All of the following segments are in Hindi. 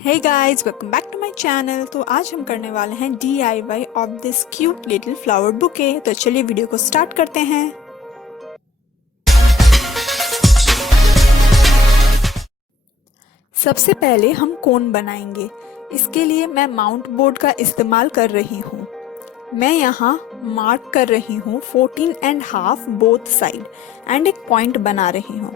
Hey guys, welcome back to my channel. तो आज हम करने वाले हैं DIY of this cute little flower bouquet. तो चलिए वीडियो को स्टार्ट करते हैं। सबसे पहले हम कोन बनाएंगे। इसके लिए मैं माउंट बोर्ड का इस्तेमाल कर रही हूँ। मैं यहाँ मार्क कर रही हूँ 14.5 बोथ साइड एंड एक पॉइंट बना रही हूँ।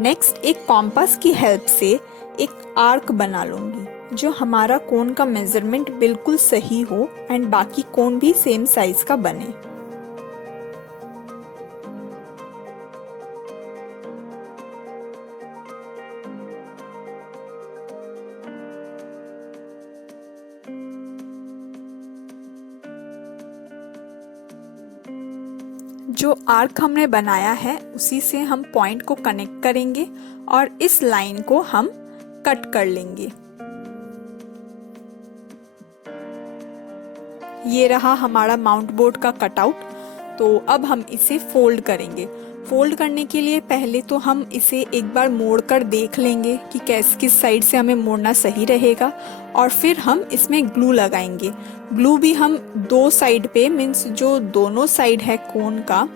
नेक्स्ट एक कॉम्पास की हेल्प से एक आर्क बना लूँगी जो हमारा कोन का मेजरमेंट बिल्कुल सही हो एंड बाकी कोन भी सेम साइज का बने। जो आर्क हमने बनाया है उसी से हम पॉइंट को कनेक्ट करेंगे और इस लाइन को हम कट कर लेंगे। ये रहा हमारा माउंट बोर्ड का कटआउट। तो अब हम इसे फोल्ड करेंगे। फोल्ड करने के लिए पहले तो हम इसे एक बार मोड़ कर देख लेंगे कि किस साइड से हमें मोड़ना सही रहेगा, और फिर हम इसमें ग्लू लगाएंगे। ग्लू भी हम दो साइड पे, मीन्स जो दोनों साइड है कोन का,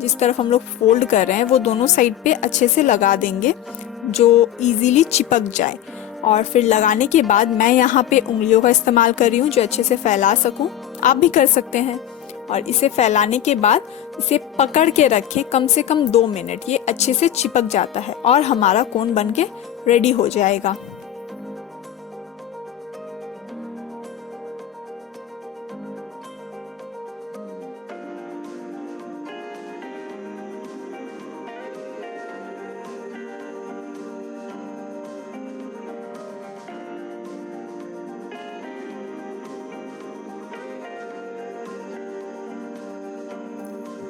जिस तरफ हम लोग फोल्ड कर रहे हैं वो दोनों साइड पे अच्छे से लगा देंगे जो इजीली चिपक जाए। और फिर लगाने के बाद मैं यहाँ पे उंगलियों का इस्तेमाल कर रही हूँ जो अच्छे से फैला सकूँ। आप भी कर सकते हैं। और इसे फैलाने के बाद इसे पकड़ के रखें कम से कम 2 मिनट। ये अच्छे से चिपक जाता है और हमारा कोन बन के रेडी हो जाएगा।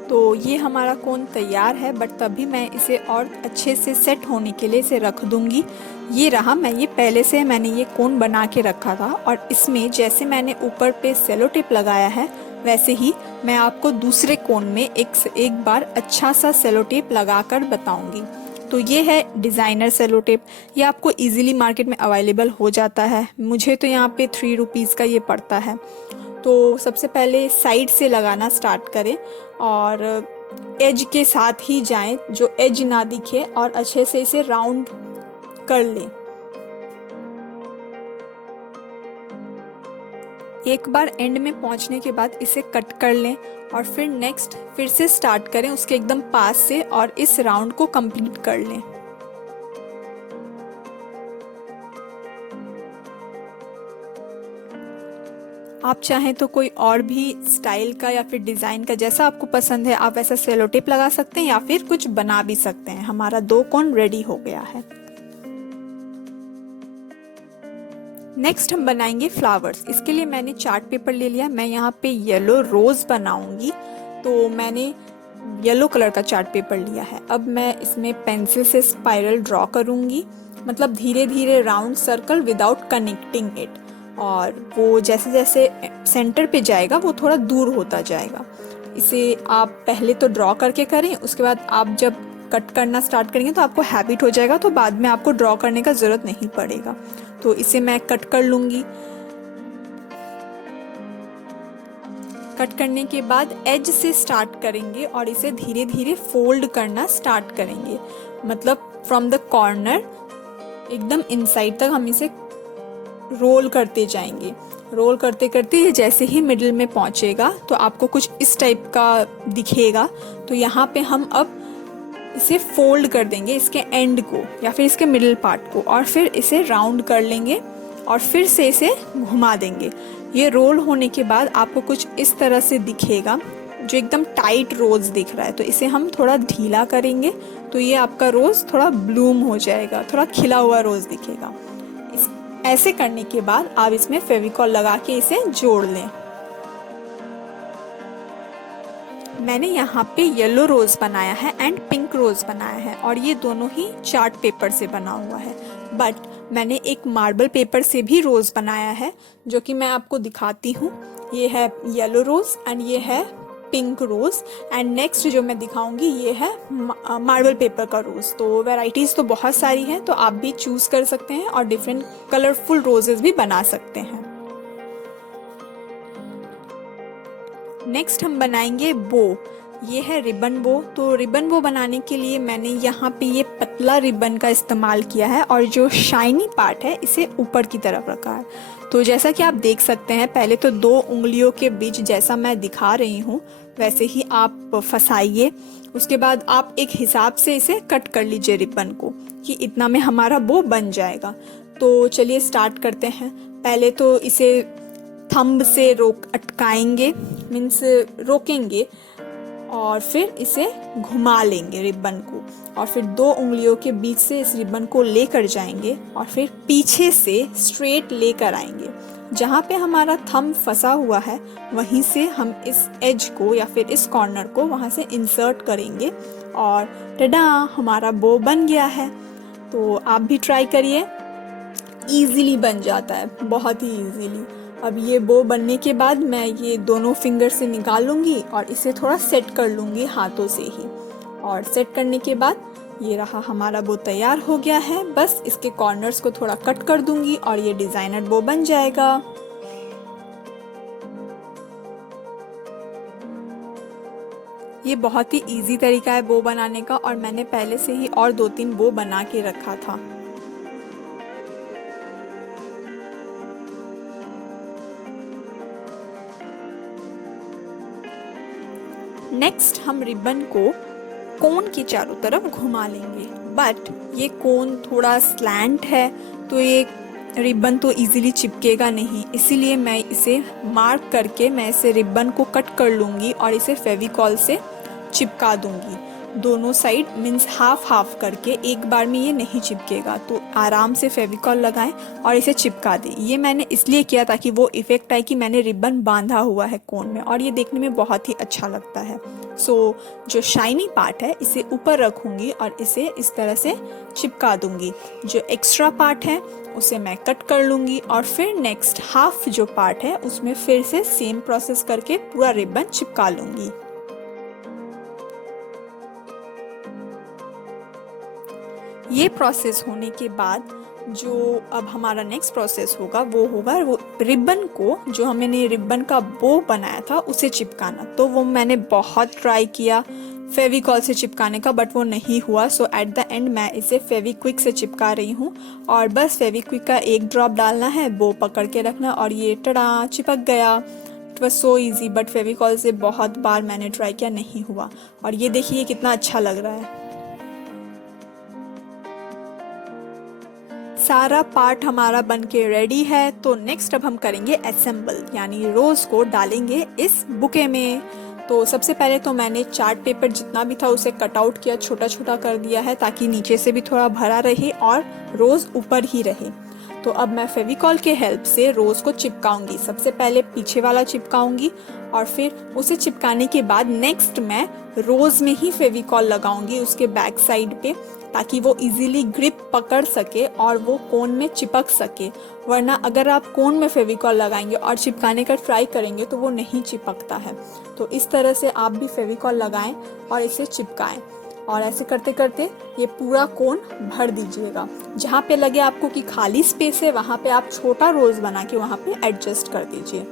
तो ये हमारा कोन तैयार है, बट तभी मैं इसे और अच्छे से सेट होने के लिए इसे रख दूंगी। ये रहा, मैंने ये कोन बना के रखा था, और इसमें जैसे मैंने ऊपर पे सेलो टेप लगाया है वैसे ही मैं आपको दूसरे कोन में एक बार अच्छा सा सेलो टेप लगा कर बताऊंगी। तो ये है डिज़ाइनर सेलो टेप। ये आपको इजीली मार्केट में अवेलेबल हो जाता है। मुझे तो यहाँ पे 3 रुपीज़ का ये पड़ता है। तो सबसे पहले साइड से लगाना स्टार्ट करें और एज के साथ ही जाएं, जो एज ना दिखे, और अच्छे से इसे राउंड कर लें। एक बार एंड में पहुंचने के बाद इसे कट कर लें और फिर नेक्स्ट फिर से स्टार्ट करें उसके एकदम पास से और इस राउंड को कंप्लीट कर लें। आप चाहें तो कोई और भी स्टाइल का या फिर डिज़ाइन का, जैसा आपको पसंद है, आप वैसा सेलो टेप लगा सकते हैं या फिर कुछ बना भी सकते हैं। हमारा 2 कोन रेडी हो गया है। नेक्स्ट हम बनाएंगे फ्लावर्स। इसके लिए मैंने चार्ट पेपर ले लिया। मैं यहाँ पे येलो रोज बनाऊंगी, तो मैंने येलो कलर का चार्ट पेपर लिया है। अब मैं इसमें पेंसिल से स्पाइरल ड्रॉ करूंगी, मतलब धीरे धीरे round circle without connecting it. और वो जैसे जैसे सेंटर पे जाएगा वो थोड़ा दूर होता जाएगा। इसे आप पहले तो ड्रॉ करके करें, उसके बाद आप जब कट करना स्टार्ट करेंगे तो आपको हैबिट हो जाएगा, तो बाद में आपको ड्रॉ करने का ज़रूरत नहीं पड़ेगा। तो इसे मैं कट कर लूँगी। कट करने के बाद एज से स्टार्ट करेंगे और इसे धीरे धीरे फोल्ड करना स्टार्ट करेंगे, मतलब फ्रॉम द कॉर्नर एकदम इनसाइड तक हम इसे रोल करते जाएंगे। रोल करते करते ये जैसे ही मिडिल में पहुंचेगा तो आपको कुछ इस टाइप का दिखेगा। तो यहाँ पे हम अब इसे फोल्ड कर देंगे, इसके एंड को या फिर इसके मिडिल पार्ट को, और फिर इसे राउंड कर लेंगे और फिर से इसे घुमा देंगे। ये रोल होने के बाद आपको कुछ इस तरह से दिखेगा, जो एकदम टाइट रोज दिख रहा है। तो इसे हम थोड़ा ढीला करेंगे तो ये आपका रोज थोड़ा ब्लूम हो जाएगा, थोड़ा खिला हुआ रोज दिखेगा। ऐसे करने के बाद आप इसमें फेविकॉल लगा के इसे जोड़ लें। मैंने यहाँ पे येलो रोज बनाया है एंड पिंक रोज बनाया है, और ये दोनों ही चार्ट पेपर से बना हुआ है। बट मैंने एक मार्बल पेपर से भी रोज बनाया है, जो कि मैं आपको दिखाती हूँ। ये है येलो रोज एंड ये है पिंक रोज़। एंड नेक्स्ट जो मैं दिखाऊंगी ये है मार्बल पेपर का रोज़। तो वैरायटीज़ तो बहुत सारी हैं, तो आप भी चूज़ कर सकते हैं और डिफरेंट कलरफुल रोजेज़ भी बना सकते हैं। नेक्स्ट हम बनाएंगे बो। ये है रिबन बो। तो रिबन बो बनाने के लिए मैंने यहाँ पे ये पतला रिबन का इस्तेमाल किया है और जो शाइनी पार्ट है इसे ऊपर की तरफ रखा है। तो जैसा कि आप देख सकते हैं, पहले तो 2 उंगलियों के बीच जैसा मैं दिखा रही हूँ वैसे ही आप फंसाइए। उसके बाद आप एक हिसाब से इसे कट कर लीजिए रिबन को कि इतना में हमारा बो बन जाएगा। तो चलिए स्टार्ट करते हैं। पहले तो इसे थंब से अटकाएंगे, मीन्स रोकेंगे, और फिर इसे घुमा लेंगे रिबन को, और फिर 2 उंगलियों के बीच से इस रिबन को लेकर जाएंगे और फिर पीछे से स्ट्रेट लेकर आएंगे। जहाँ पे हमारा थंब फंसा हुआ है वहीं से हम इस एज को या फिर इस कॉर्नर को वहाँ से इंसर्ट करेंगे और टडा, हमारा बो बन गया है। तो आप भी ट्राई करिए, ईजीली बन जाता है, बहुत ही ईजीली। अब ये बो बनने के बाद मैं ये दोनों फिंगर से निकाल लूँगी और इसे थोड़ा सेट कर लूँगी हाथों से ही। और सेट करने के बाद ये रहा, हमारा बो तैयार हो गया है। बस इसके कॉर्नर्स को थोड़ा कट कर दूँगी और ये डिज़ाइनर बो बन जाएगा। ये बहुत ही इजी तरीका है बो बनाने का, और मैंने पहले से ही और 2-3 बो बना के रखा था। नेक्स्ट हम रिबन को कोन के चारों तरफ घुमा लेंगे, बट ये कोन थोड़ा स्लैंट है तो ये रिबन तो इजीली चिपकेगा नहीं, इसीलिए मैं इसे मार्क करके मैं इसे रिबन को कट कर लूँगी और इसे फेविकॉल से चिपका दूँगी दोनों साइड, मीन्स हाफ हाफ करके। एक बार में ये नहीं चिपकेगा, तो आराम से फेविकॉल लगाएं और इसे चिपका दें। ये मैंने इसलिए किया ताकि वो इफ़ेक्ट आए कि मैंने रिबन बांधा हुआ है कोन में, और ये देखने में बहुत ही अच्छा लगता है। सो जो शाइनी पार्ट है इसे ऊपर रखूँगी और इसे इस तरह से चिपका दूँगी। जो एक्स्ट्रा पार्ट है उसे मैं कट कर लूँगी और फिर नेक्स्ट हाफ जो पार्ट है उसमें फिर से सेम प्रोसेस करके पूरा रिबन चिपका लूँगी। ये प्रोसेस होने के बाद जो अब हमारा नेक्स्ट प्रोसेस होगा वो रिबन को, जो हमने रिबन का बो बनाया था उसे चिपकाना। तो वो मैंने बहुत ट्राई किया फेविकॉल से चिपकाने का, बट वो नहीं हुआ। सो एट द एंड मैं इसे फेविक्विक से चिपका रही हूँ, और बस फेविक्विक का एक ड्रॉप डालना है, बो पकड़ के रखना और ये टड़ा चिपक गया। It was so easy, but Fevicol से बहुत बार मैंने ट्राई किया, नहीं हुआ। और ये देखिए कितना अच्छा लग रहा है। सारा पार्ट हमारा बनके रेडी है। तो नेक्स्ट अब हम करेंगे असेंबल, यानी रोज़ को डालेंगे इस बुके में। तो सबसे पहले तो मैंने चार्ट पेपर जितना भी था उसे कट आउट किया, छोटा छोटा कर दिया है ताकि नीचे से भी थोड़ा भरा रहे और रोज़ ऊपर ही रहे। तो अब मैं फेविकॉल के हेल्प से रोज़ को चिपकाऊंगी। सबसे पहले पीछे वाला चिपकाऊंगी और फिर उसे चिपकाने के बाद नेक्स्ट मैं रोज़ में ही फेविकॉल लगाऊंगी उसके बैक साइड पे, ताकि वो इजीली ग्रिप पकड़ सके और वो कोन में चिपक सके। वरना अगर आप कोन में फेविकॉल लगाएंगे और चिपकाने का ट्राई करेंगे तो वो नहीं चिपकता है। तो इस तरह से आप भी फेविकॉल लगाएं और इसे चिपकाएं, और ऐसे करते करते ये पूरा कोन भर दीजिएगा। जहाँ पे लगे आपको कि खाली स्पेस है वहाँ पे आप छोटा रोज़ बना के वहाँ पे एडजस्ट कर दीजिए।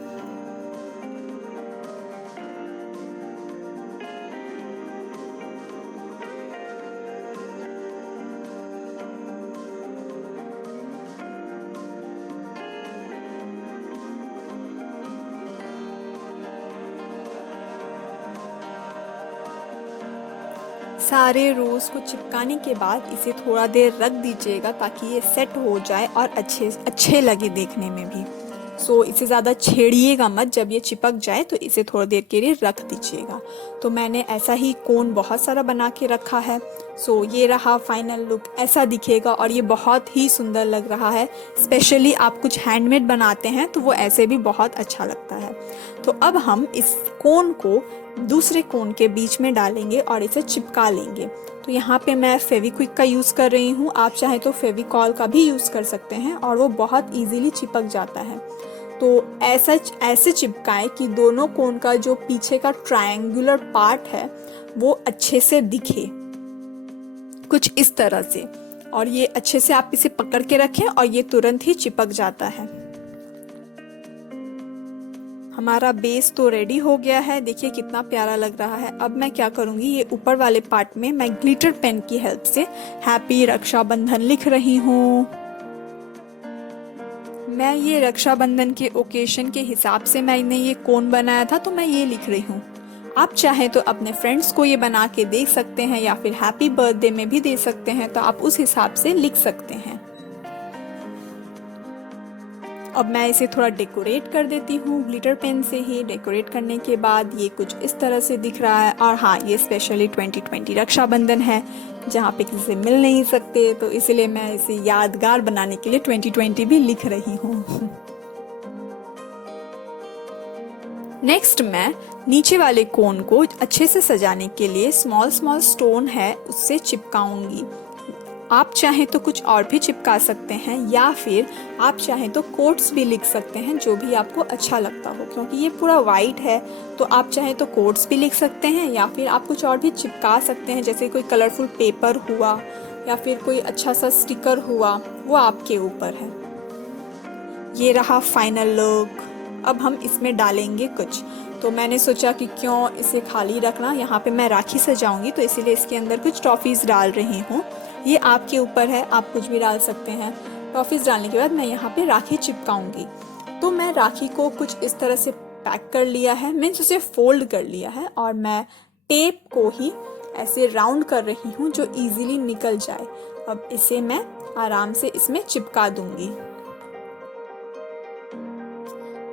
सारे रोज़ को चिपकाने के बाद इसे थोड़ा देर रख दीजिएगा ताकि ये सेट हो जाए और अच्छे लगे देखने में भी। सो इसे ज़्यादा छेड़िएगा मत, जब ये चिपक जाए तो इसे थोड़ी देर के लिए रख दीजिएगा। तो मैंने ऐसा ही कोन बहुत सारा बना के रखा है। सो ये रहा फाइनल लुक, ऐसा दिखेगा और ये बहुत ही सुंदर लग रहा है। स्पेशली आप कुछ हैंडमेड बनाते हैं तो वो ऐसे भी बहुत अच्छा लगता है। तो अब हम इस कोन को दूसरे कोन के बीच में डालेंगे और इसे चिपका लेंगे। तो यहाँ पे मैं फेविक्विक का यूज़ कर रही हूँ, आप चाहे तो फेविकॉल का भी यूज़ कर सकते हैं और वो बहुत इजीली चिपक जाता है। तो ऐसे चिपकाएं कि दोनों कोन का जो पीछे का ट्रायंगुलर पार्ट है वो अच्छे से दिखे, कुछ इस तरह से। और ये अच्छे से आप इसे पकड़ के रखें और ये तुरंत ही चिपक जाता है। हमारा बेस तो रेडी हो गया है, देखिए कितना प्यारा लग रहा है। अब मैं क्या करूंगी, ये ऊपर वाले पार्ट में मैं ग्लिटर पेन की हेल्प से हैप्पी रक्षाबंधन लिख रही हूँ। मैं ये रक्षाबंधन के ओकेशन के हिसाब से मैंने ये कोन बनाया था, तो मैं ये लिख रही हूँ। आप चाहें तो अपने फ्रेंड्स को ये बना के दे सकते हैं या फिर हैप्पी बर्थडे में भी दे सकते हैं, तो आप उस हिसाब से लिख सकते हैं। अब मैं इसे थोड़ा डेकोरेट कर देती हूँ ग्लिटर पेन से ही। डेकोरेट करने के बाद ये कुछ इस तरह से दिख रहा है। और हाँ, ये स्पेशली 2020 रक्षाबंधन है जहाँ पे किसी से मिल नहीं सकते, तो इसलिए मैं इसे यादगार बनाने के लिए 2020 भी लिख रही हूँ। नेक्स्ट मैं नीचे वाले कोन को अच्छे से सजाने के लिए स्मॉल स्टोन है उससे चिपकाऊंगी। आप चाहें तो कुछ और भी चिपका सकते हैं या फिर आप चाहें तो कोट्स भी लिख सकते हैं, जो भी आपको अच्छा लगता हो। क्योंकि ये पूरा वाइट है तो आप चाहें तो कोट्स भी लिख सकते हैं या फिर आप कुछ और भी चिपका सकते हैं, जैसे कोई कलरफुल पेपर हुआ या फिर कोई अच्छा सा स्टिकर हुआ, वो आपके ऊपर है। ये रहा फाइनल लुक। अब हम इसमें डालेंगे कुछ, तो मैंने सोचा कि क्यों इसे खाली रखना, यहाँ पे मैं राखी सजाऊंगी तो इसीलिए इसके अंदर कुछ टॉफ़ीज़ डाल रही हूँ। ये आपके ऊपर है, आप कुछ भी डाल सकते हैं। टॉफ़ीज़ डालने के बाद मैं यहाँ पे राखी चिपकाऊंगी। तो मैं राखी को कुछ इस तरह से पैक कर लिया है, मीन्स उसे फोल्ड कर लिया है, और मैं टेप को ही ऐसे राउंड कर रही हूँ जो ईजिली निकल जाए। अब इसे मैं आराम से इसमें चिपका दूंगी।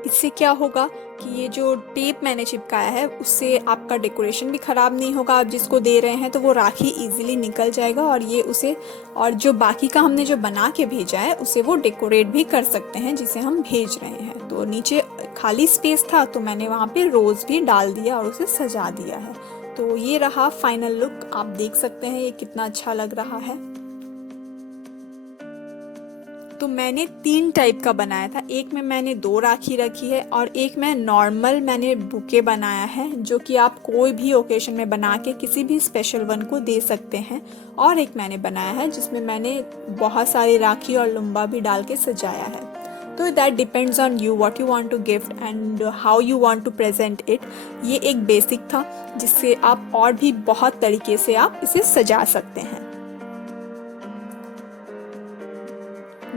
इससे क्या होगा कि ये जो टेप मैंने चिपकाया है उससे आपका डेकोरेशन भी ख़राब नहीं होगा। आप जिसको दे रहे हैं तो वो राखी इजीली निकल जाएगा और ये उसे, और जो बाकी का हमने जो बना के भेजा है उसे वो डेकोरेट भी कर सकते हैं जिसे हम भेज रहे हैं। तो नीचे खाली स्पेस था तो मैंने वहाँ पे रोज़ भी डाल दिया और उसे सजा दिया है। तो ये रहा फाइनल लुक। आप देख सकते हैं ये कितना अच्छा लग रहा है। तो मैंने 3 टाइप का बनाया था, एक में मैंने 2 राखी रखी है और एक में नॉर्मल मैंने बुके बनाया है, जो कि आप कोई भी ओकेशन में बना के किसी भी स्पेशल वन को दे सकते हैं। और एक मैंने बनाया है जिसमें मैंने बहुत सारी राखी और लुम्बा भी डाल के सजाया है। तो that depends on you what you want to gift and how you want to present it. ये एक बेसिक था जिससे आप और भी बहुत तरीके से आप इसे सजा सकते हैं।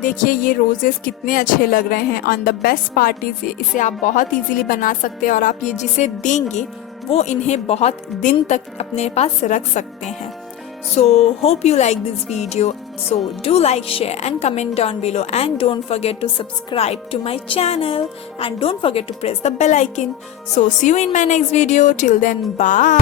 देखिए ये रोजेस कितने अच्छे लग रहे हैं ऑन द बेस्ट पार्टीज। इसे आप बहुत इजीली बना सकते हैं और आप ये जिसे देंगे वो इन्हें बहुत दिन तक अपने पास रख सकते हैं। So hope you like this video. So do like, share and comment down below, and don't forget to subscribe to my channel and don't forget to press the bell icon. So see you in my next video. Till then, bye.